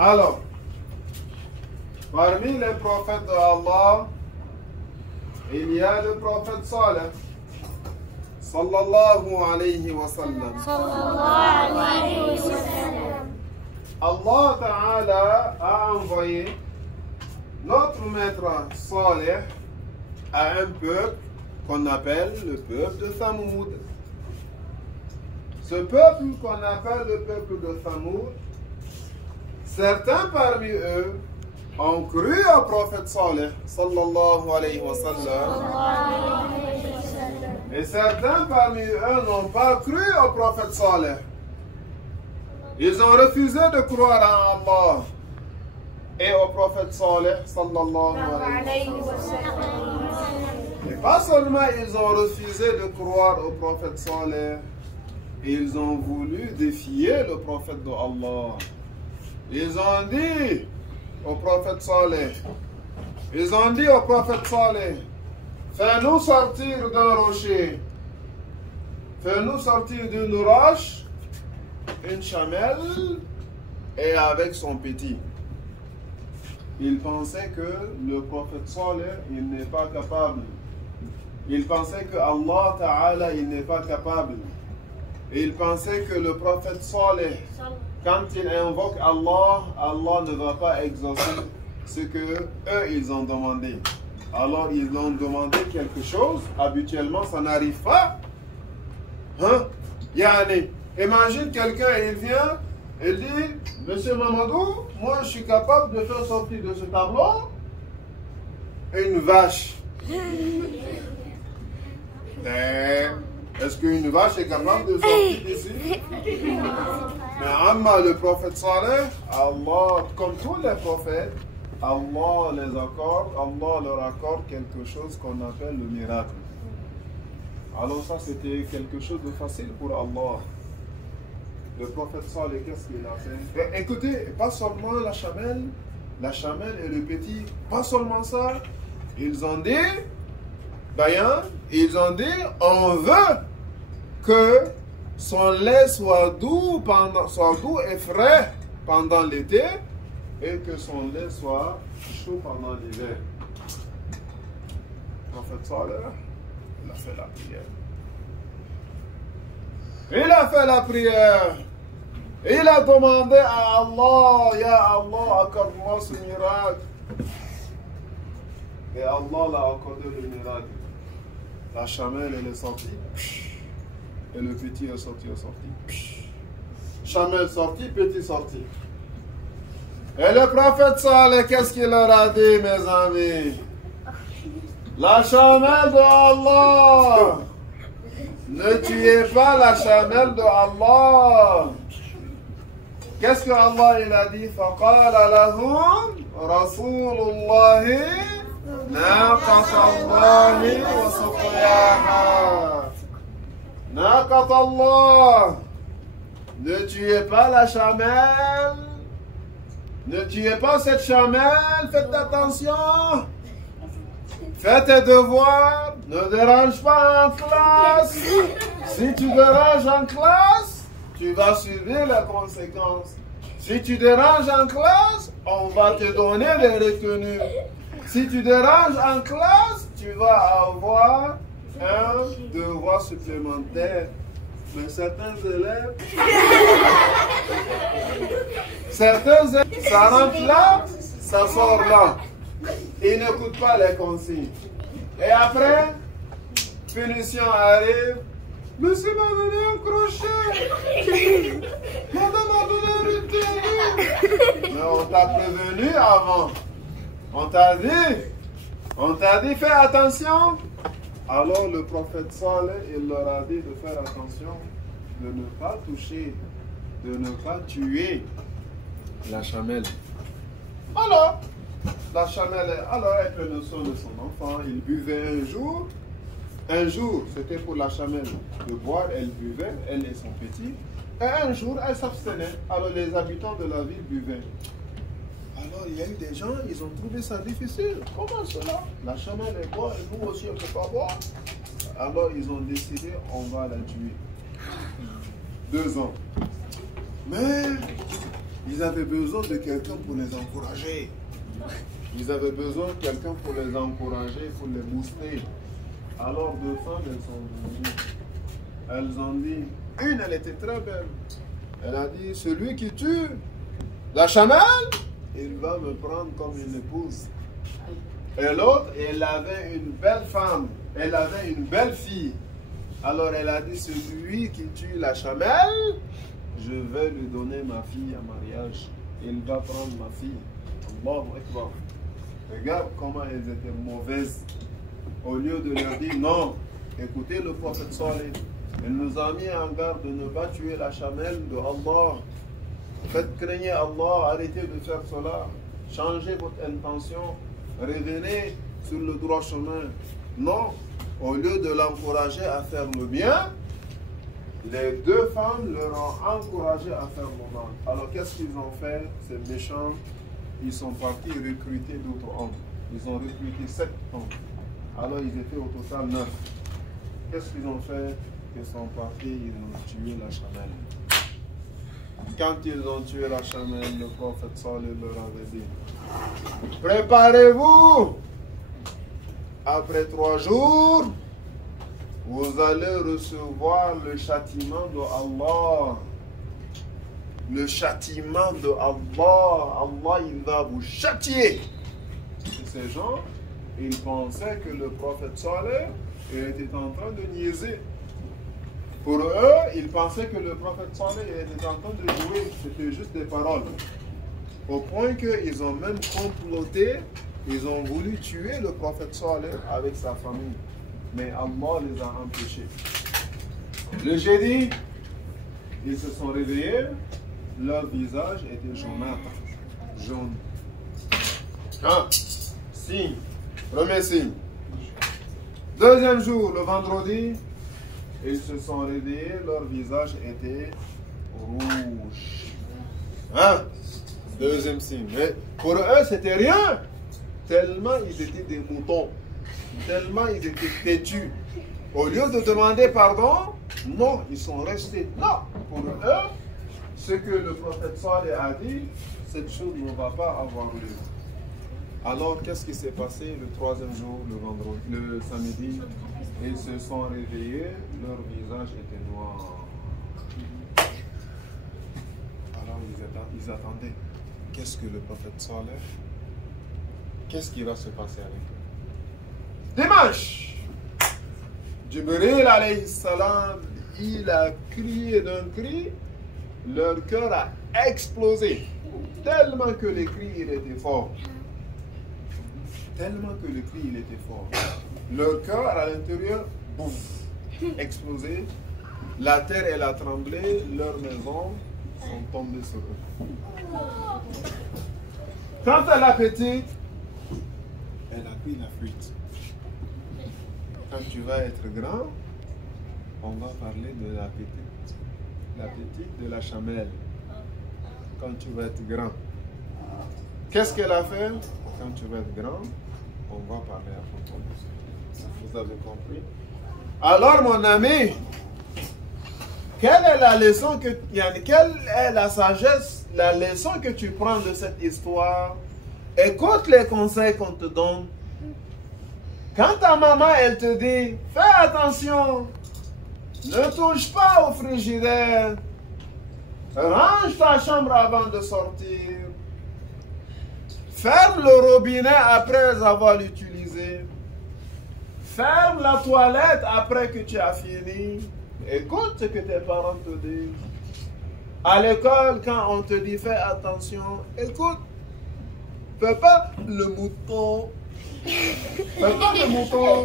Alors, parmi les prophètes d'Allah, il y a le prophète Saleh, sallallahu alayhi wa sallam. Allah Ta'ala a envoyé notre maître Saleh à un peuple qu'on appelle le peuple de Thamoud. Ce peuple qu'on appelle le peuple de Thamoud, certains parmi eux ont cru au prophète Saleh, sallallahu alayhi wa sallam. Et certains parmi eux n'ont pas cru au prophète Saleh. Ils ont refusé de croire en Allah et au prophète Saleh, sallallahu alayhi wa sallam. Et pas seulement ils ont refusé de croire au prophète Saleh, ils ont voulu défier le prophète d'Allah. Ils ont dit au prophète Saleh, fais-nous sortir d'un rocher, fais-nous sortir d'une roche, une chamelle et avec son petit. Ils pensaient que le prophète Saleh, il n'est pas capable. Ils pensaient que Allah Ta'ala, il n'est pas capable. Et ils pensaient que le prophète Saleh, quand il invoque Allah, Allah ne va pas exaucer ce que eux ils ont demandé. Alors ils ont demandé quelque chose, habituellement ça n'arrive pas. Hein? Yani, imagine quelqu'un, il vient, il dit, Monsieur Mamadou, moi je suis capable de faire sortir de ce tableau une vache. Mais est-ce qu'une vache est capable de sortir d'ici? Mais Amma, le prophète Saleh, Allah, comme tous les prophètes, Allah leur accorde quelque chose qu'on appelle le miracle. Alors ça, c'était quelque chose de facile pour Allah. Le prophète Saleh, qu'est-ce qu'il a fait? Et écoutez, pas seulement la chamelle et le petit, pas seulement ça. Ils ont dit, on veut que son lait soit doux et frais pendant l'été et que son lait soit chaud pendant l'hiver. Le prophète Saleh, il a fait la prière. Il a fait la prière. Il a demandé à Allah, Ya Allah, accorde-moi ce miracle. Et Allah l'a accordé le miracle. La chamelle, elle est sortie. Et le petit est sorti. Chamelle sortie, petit sorti. Et le prophète Saleh, qu'est-ce qu'il leur a dit, mes amis? La chamelle de Allah. Ne tuez pas la chamelle de Allah. Qu'est-ce que Allah il a dit? فَقَالَ لَهُمْ رَسُولُ اللَّهِ نَاقَةَ اللَّهِ وَسُقْيَاهَا. Naqat Allah. Ne tuez pas la chamelle. Ne tuez pas cette chamelle. Faites attention. Fais tes devoirs. Ne dérange pas en classe. Si tu déranges en classe, tu vas subir les conséquences. Si tu déranges en classe, on va te donner des retenues. Si tu déranges en classe, tu vas avoir un devoir supplémentaire. Mais certains élèves, ça rentre là, ça sort là. Ils n'écoutent pas les consignes. Et après, punition arrive. Monsieur m'a donné un crochet. Madame m'a donné un retenu. Mais on t'a prévenu avant. On t'a dit, fais attention. Alors le prophète Saleh, il leur a dit de faire attention, de ne pas toucher, de ne pas tuer la chamelle. Alors, la chamelle, alors elle prenait soin de son enfant, il buvait un jour, c'était pour la chamelle de boire, elle buvait, elle et son petit, et un jour, elle s'abstenait, alors les habitants de la ville buvaient. Alors il y a eu des gens, ils ont trouvé ça difficile. Comment cela? La chamelle est boire et nous aussi on ne peut pas boire. Alors ils ont décidé, on va la tuer. 2 ans. Mais Ils avaient besoin de quelqu'un pour les encourager. Ils avaient besoin de quelqu'un pour les encourager, pour les booster. Alors deux femmes, elles sont venues. Elles ont dit, une, elle était très belle. Elle a dit, celui qui tue la chamelle, il va me prendre comme une épouse. Et l'autre, elle avait une belle femme. Elle avait une belle fille. Alors elle a dit, celui qui tue la chamelle, je vais lui donner ma fille en mariage. Il va prendre ma fille. Allahu Akbar. Regarde comment elles étaient mauvaises. Au lieu de leur dire non, écoutez le prophète Saleh. Il nous a mis en garde de ne pas tuer la chamelle de Allah. Faites craigner Allah, arrêtez de faire cela. Changez votre intention. Revenez sur le droit chemin. Non, au lieu de l'encourager à faire le bien, les deux femmes leur ont encouragé à faire le mal. Alors qu'est-ce qu'ils ont fait, ces méchants? Ils sont partis recruter d'autres hommes. Ils ont recruté 7 hommes. Alors ils étaient au total 9. Qu'est-ce qu'ils ont fait? Ils sont partis, ils ont tué la chamelle. Quand ils ont tué la chamelle, le prophète Saleh leur avait dit, préparez-vous. Après 3 jours, vous allez recevoir le châtiment de Allah. Le châtiment de Allah. Allah, il va vous châtier. Et ces gens, ils pensaient que le prophète Saleh était en train de niaiser. Pour eux, ils pensaient que le prophète Saleh était en train de jouer. C'était juste des paroles. Au point qu'ils ont même comploté. Ils ont voulu tuer le prophète Saleh avec sa famille. Mais Allah les a empêchés. Le jeudi, ils se sont réveillés. Leur visage était jaunâtre. Jaune. Un signe. Premier signe. Deuxième jour, le vendredi, ils se sont réveillés. Leur visage était rouge. Hein? Deuxième signe. Mais pour eux, c'était rien. Tellement ils étaient des moutons. Tellement ils étaient têtus. Au lieu de demander pardon, non, ils sont restés là. Pour eux, ce que le prophète Saleh a dit, cette chose ne va pas avoir lieu. Alors, qu'est-ce qui s'est passé le troisième jour, le vendredi, le samedi? Ils se sont réveillés, leur visage était noir. Alors, ils attendaient. Qu'est-ce que le prophète Saleh? Qu'est-ce qui va se passer avec eux? Dimanche, Jibril alayhi salam, il a crié d'un cri, leur cœur a explosé, tellement que le cri il était fort. Tellement que le cri il était fort. Leur cœur à l'intérieur, bouf, explosé. La terre elle a tremblé, leurs maisons sont tombées sur eux. Quant à la petite, elle a pris la fuite. Quand tu vas être grand, on va parler de la petite. La petite de la chamelle. Quand tu vas être grand. Qu'est-ce qu'elle a fait? Quand tu vas être grand, on va parler à propos de ça. Vous avez compris? Alors mon ami, quelle est la leçon que, quelle est la sagesse, la leçon que tu prends de cette histoire? Écoute les conseils qu'on te donne. Quand ta maman, elle te dit, fais attention, ne touche pas au frigidaire, range ta chambre avant de sortir, ferme le robinet après avoir l'utilisé, ferme la toilette après que tu as fini. Écoute ce que tes parents te disent. À l'école, quand on te dit fais attention, écoute, fais pas le mouton. Fais pas le mouton.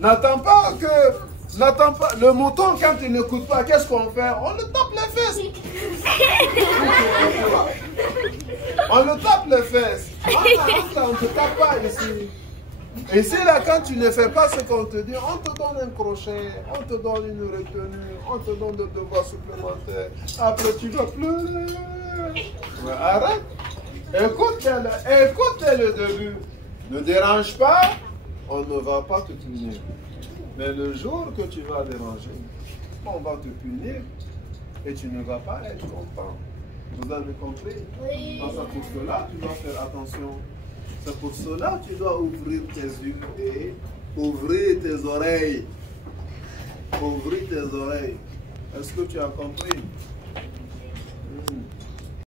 N'attends pas. Le mouton, quand il n'écoute pas, qu'est-ce qu'on fait? On le tape les fesses. On le tape les fesses. On ne te tape pas ici. Ici, là, quand tu ne fais pas ce qu'on te dit, on te donne un crochet, on te donne une retenue, on te donne des devoirs supplémentaires. Après, tu vas pleurer. Ouais, arrête. Écoute le début. Ne dérange pas, on ne va pas te punir. Mais le jour que tu vas déranger, on va te punir. et tu ne vas pas être content. Vous avez compris? Oui. Donc c'est pour cela que tu dois faire attention. C'est pour cela que tu dois ouvrir tes yeux et ouvrir tes oreilles. Ouvrir tes oreilles. Est-ce que tu as compris?